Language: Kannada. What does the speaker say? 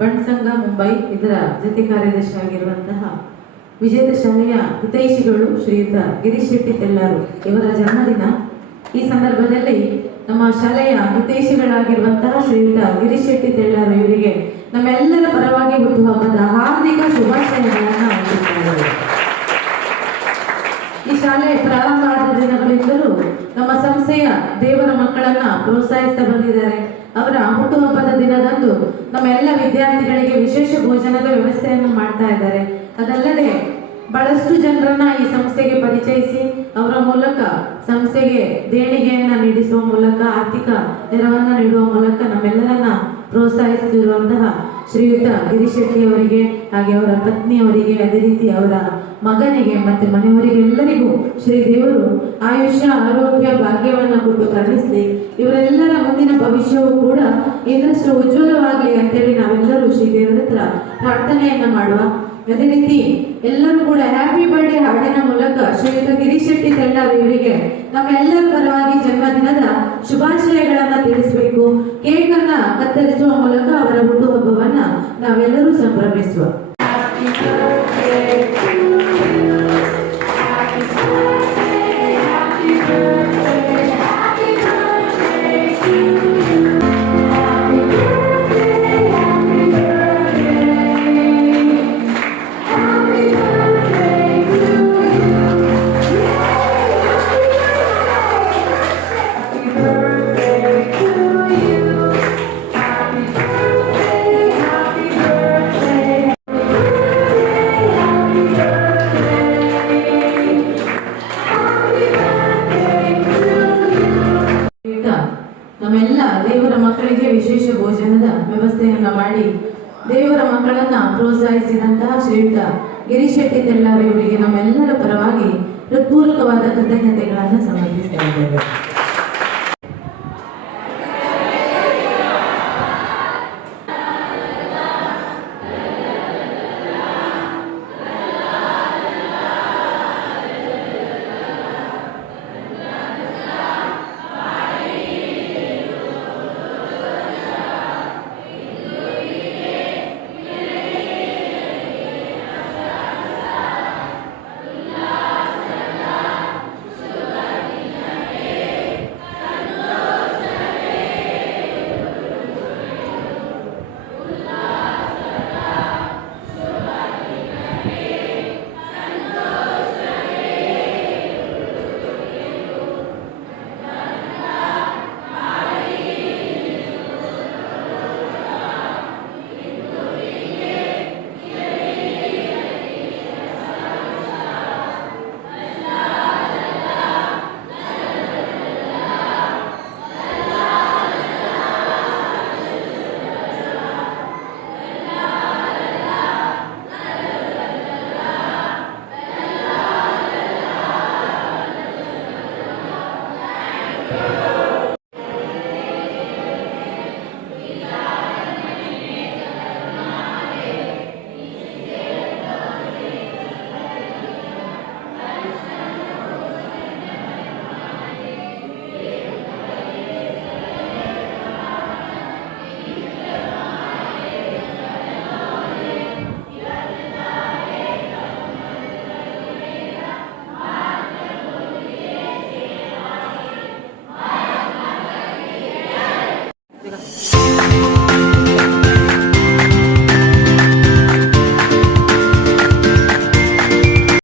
ಬಣ್ಸಂಗ ಮುಂಬೈ ಇದರ ಜೊತೆ ಕಾರ್ಯದರ್ಶಿ ಆಗಿರುವಂತಹ ವಿಜೇತ ಶಾಲೆಯ ಹಿತೈಷಿಗಳು ಶ್ರೀಯುತ ಗಿರೀಶ್ ಶೆಟ್ಟಿ ತೆಲ್ಲಾರು ಇವರ ಜನ್ಮದಿನ. ಈ ಸಂದರ್ಭದಲ್ಲಿ ನಮ್ಮ ಶಾಲೆಯ ಹಿತೈಷಿಗಳಾಗಿರುವಂತಹ ಶ್ರೀಯುತ ಗಿರೀಶ್ ಶೆಟ್ಟಿ ತೆಲ್ಲಾರು ಇವರಿಗೆ ನಮ್ಮೆಲ್ಲರ ಪರವಾಗಿ ಹುಟ್ಟುಹಬ್ಬದ ಹಾರ್ದಿಕ ಶುಭಾಶಯಗಳನ್ನು ಅರ್ಪಿಸುತ್ತೇವೆ. ಈ ಶಾಲೆ ಪ್ರಾರಂಭ ಆದ ದಿನಗಳಿಂದಲೂ ನಮ್ಮ ಸಂಸ್ಥೆಯ ದೇವರ ಮಕ್ಕಳನ್ನ ಪ್ರೋತ್ಸಾಹಿಸ್ತಾ ಬಂದಿದ್ದಾರೆ. ಅವರ ಹುಟ್ಟುಹಬ್ಬದ ದಿನದಂದು ನಮ್ಮ ಎಲ್ಲ ವಿದ್ಯಾರ್ಥಿಗಳಿಗೆ ವಿಶೇಷ ಭೋಜನದ ವ್ಯವಸ್ಥೆಯನ್ನು ಮಾಡ್ತಾ ಇದ್ದಾರೆ. ಅದಲ್ಲದೆ ಬಹಳಷ್ಟು ಜನರನ್ನ ಈ ಸಂಸ್ಥೆಗೆ ಪರಿಚಯಿಸಿ ಅವರ ಮೂಲಕ ಸಂಸ್ಥೆಗೆ ದೇಣಿಗೆಯನ್ನ ನೀಡಿಸುವ ಮೂಲಕ ಆರ್ಥಿಕ ನೆರವನ್ನ ನೀಡುವ ಮೂಲಕ ನಮ್ಮೆಲ್ಲರನ್ನ ಪ್ರೋತ್ಸಾಹಿಸುತ್ತಿರುವಂತಹ ಶ್ರೀಯುತ ಗಿರೀಶ್ ಶೆಟ್ಟಿ ಅವರಿಗೆ, ಹಾಗೆ ಅವರ ಪತ್ನಿಯವರಿಗೆ, ಅದೇ ರೀತಿ ಅವರ ಮಗನಿಗೆ ಮತ್ತೆ ಮನೆಯವರಿಗೆಲ್ಲರಿಗೂ ಶ್ರೀ ದೇವರು ಆಯುಷ್ಯ ಆರೋಗ್ಯ ಭಾಗ್ಯವನ್ನ ಕೊಟ್ಟು ಕರುಣಿಸಲಿ. ಇವರೆಲ್ಲರ ಮುಂದಿನ ಭವಿಷ್ಯವು ಕೂಡ ಇನ್ನಷ್ಟು ಉಜ್ವಲವಾಗಲಿ ಅಂತೇಳಿ ನಾವೆಲ್ಲರೂ ಶ್ರೀ ದೇವರ ಹತ್ರ ಪ್ರಾರ್ಥನೆಯನ್ನ ಮಾಡುವ. ಅದೇ ರೀತಿ ಎಲ್ಲರೂ ಕೂಡ ಹ್ಯಾಪಿ ಬರ್ಡೇ ಹಾಡಿನ ಮೂಲಕ ಶ್ರೀಯುತ ಗಿರೀಶ್ ಶೆಟ್ಟಿ ತೆಲ್ಲಾರು ಇವರಿಗೆ ನಮ್ಮೆಲ್ಲರ ಪರವಾಗಿ ಜನ್ಮದಿನದ ಶುಭಾಶಯಗಳನ್ನ ತಿಳಿಸಬೇಕು. ಕೇಕ್ ಅನ್ನ ಕತ್ತರಿಸುವ ಮೂಲಕ ಅವರ ಹುಟ್ಟುಹಬ್ಬವನ್ನ ನಾವೆಲ್ಲರೂ ಸಂಭ್ರಮಿಸುವ. ನಮ್ಮೆಲ್ಲ ದೇವರ ಮಕ್ಕಳಿಗೆ ವಿಶೇಷ ಭೋಜನದ ವ್ಯವಸ್ಥೆಯನ್ನ ಮಾಡಿ ದೇವರ ಮಕ್ಕಳನ್ನ ಪ್ರೋತ್ಸಾಹಿಸಿದಂತಹ ಶ್ರೀಯುತ ಗಿರೀಶ್ ಶೆಟ್ಟಿ ತೆಲ್ಲಾರು ಇವರಿಗೆ ನಮ್ಮೆಲ್ಲರ ಪರವಾಗಿ ಹೃತ್ಪೂರ್ವಕವಾದ ಕೃತಜ್ಞತೆಗಳನ್ನು ಸಮರ್ಪಿಸ್ತಾ ಇದ್ದೇವೆ.